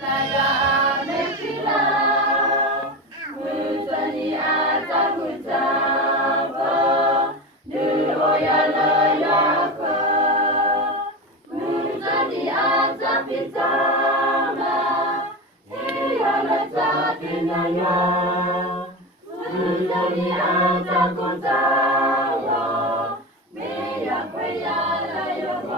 나야 내피라 무전이 아자 붙잡아 누워야 너야가 무전이 아자 피자마 헤어나 자비나야 무전이 아자 고자와 메야 회야 나여가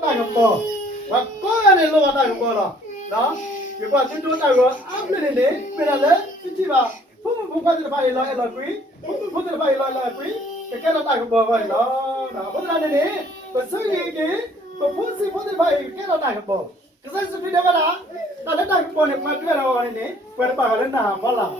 大个包，我个人老大个包了，喏，一把最多大个，俺们的呢，为了嘞，自己吧，不管是拍来来贵，不是拍来贵，这个大个包个了，喏，不然的呢，不手机给，不是拍，这个大个包，可是是非得把它，那大个包呢，拍出来了呢，为了把人拿包了，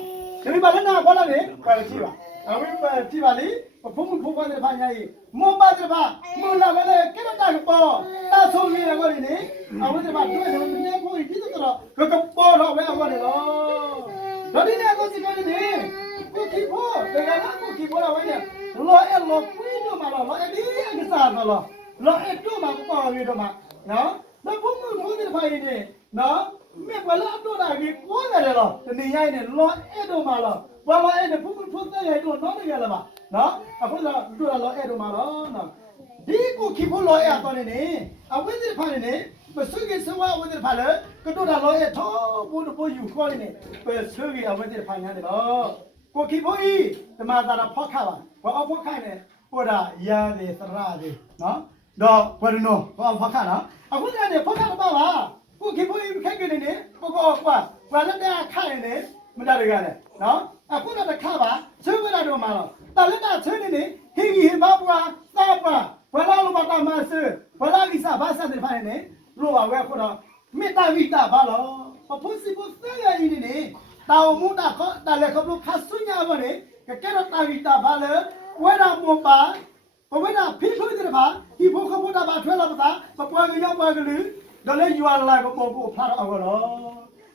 你把人拿包了呢，拍了几吧。Awi tibali, pung pung de phanyai, mo ba de ba, mo la ba le, kena ta ko, ta so ni la ko ni, awi de ba tu de ni ko ni ti to ro, ko po ro ba ko ni lo. Lo ni na ko si ko ni, ko ki po, de ga na ko ki po la wa ni, lo e lo pu do ma lo e di ni sa ma lo e do ma ko pa ni do ma, no? Lo pung de phanyai ni, no? Me ba la do da ki ko ne lo, ni yai ni lo e do ma lo. Well, I had a put there, I don't know the yellow. No, I put a do a lot of Marona. People keep a lawyer on it. I went to the pony, but Sugi so well with the pilot, could do a lawyer talk, what the you calling it. But Sugi, I went to the pine. Oh, go keep the mother of Pokawa. Well, what kind of what a yard is radi, no? No, what do you know? Well, Pakana. I went to the Pokawa. Go keep him taking in it, go what? Well, they are kind in it. No? Aku nak khabar, semua dah malam. Tak letak sini ni, hingga bapa, apa, walau lupa tak masuk, walau kisah bahasa depan ni, lupa aku dah minta minta balo. Apa sih saya ini ni? Tahu muda kau, dah lekap lu kasunya apa ni? Kerana tak minta balo, walau muda, walau pintu itu apa? Ibu kau muda batu lah apa? Apa yang bagus? Kalau jual lagi kau mau pelar apa lo?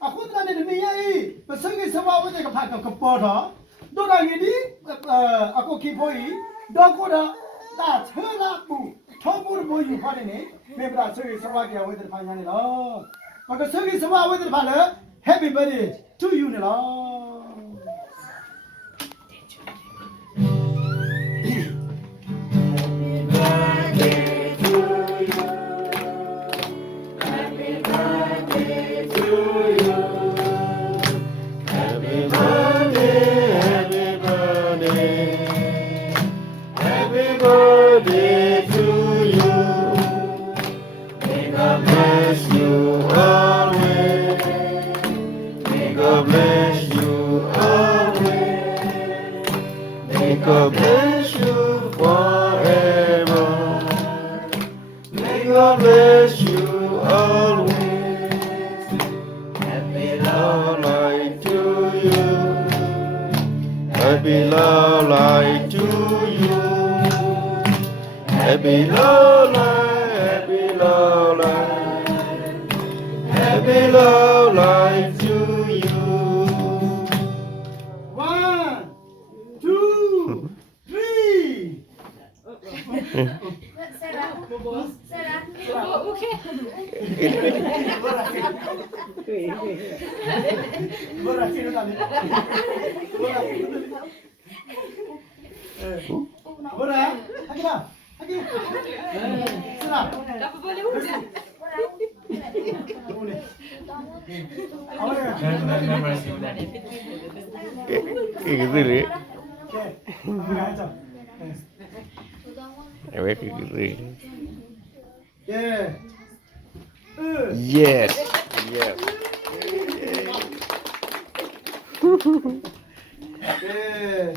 Aku tak ada ni ai, pasangnya semua orang yang pakai kapal dah, orang ini aku kipoi, dah aku dah cerita bu, thambur bu you pada ni, mereka segi semua dia orang terpanjang ni lah, maka segi semua orang terpanjang, happy birthday to you ni lah. God bless you forever. May God bless you always. Happy love life to you. Happy love life to you. Happy love life, happy love life. Happy love life to you. 1, 2, 3. Berhasil tadi. Boleh? Lagi dah. Lagi. Senang. Boleh. Kayak gitu deh. Okey. Ambil aja. Kayak gitu. Yeah. Yes. Yes. Yeah.